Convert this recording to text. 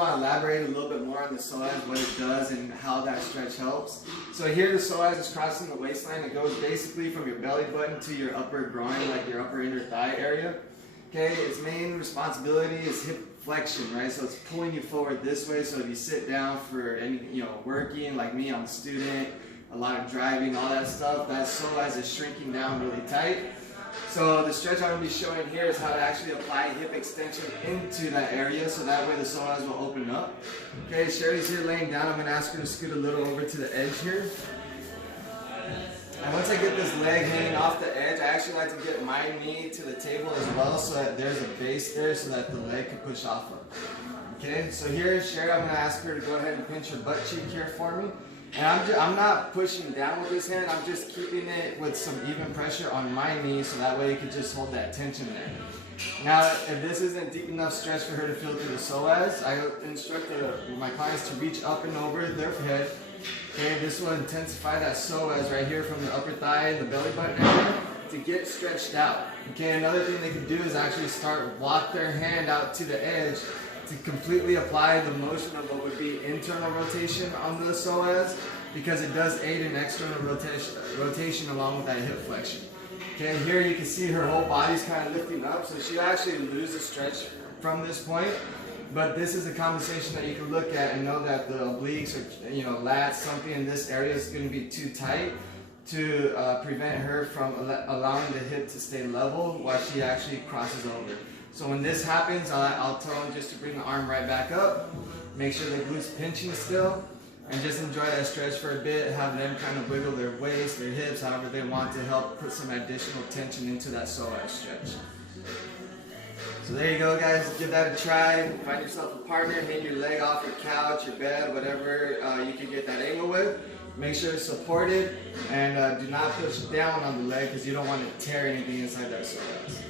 want to elaborate a little bit more on the psoas, what it does and how that stretch helps. So here the psoas is crossing the waistline. It goes basically from your belly button to your upper groin, like your upper inner thigh area. Okay, its main responsibility is hip flexion, right? So it's pulling you forward this way. So if you sit down for any, working, like me, I'm a student, a lot of driving, all that stuff, that psoas is shrinking down really tight. So the stretch I'm going to be showing here is how to actually apply hip extension into that area, so that way the psoas will open up. Okay, Sherry's here laying down. I'm going to ask her to scoot a little over to the edge here. And once I get this leg hanging off the edge, I actually like to get my knee to the table as well, so that there's a base there so that the leg can push off of. Okay, so here, Sherry, I'm going to ask her to go ahead and pinch her butt cheek here for me. And I'm not pushing down with this hand, I'm just keeping it with some even pressure on my knee, so that way you can just hold that tension there. Now, if this isn't deep enough stretch for her to feel through the psoas, I instruct my clients to reach up and over their head. Okay, this will intensify that psoas right here from the upper thigh and the belly button area to get stretched out. Okay, another thing they can do is actually walk their hand out to the edge to completely apply the motion of what would be internal rotation on the psoas, because it does aid in external rotation along with that hip flexion. Okay, here you can see her whole body's kind of lifting up, so she'll actually lose the stretch from this point. But this is a conversation that you can look at and know that the obliques or lats, something in this area is going to be too tight to prevent her from allowing the hip to stay level while she actually crosses over. So when this happens, I'll tell them just to bring the arm right back up, make sure the glutes pinching still, and just enjoy that stretch for a bit, have them kind of wiggle their waist, their hips, however they want to help put some additional tension into that psoas stretch. So there you go, guys, give that a try. Find yourself a partner, hang your leg off your couch, your bed, whatever you can get that angle with. Make sure it's supported, and do not push down on the leg because you don't want to tear anything inside that psoas.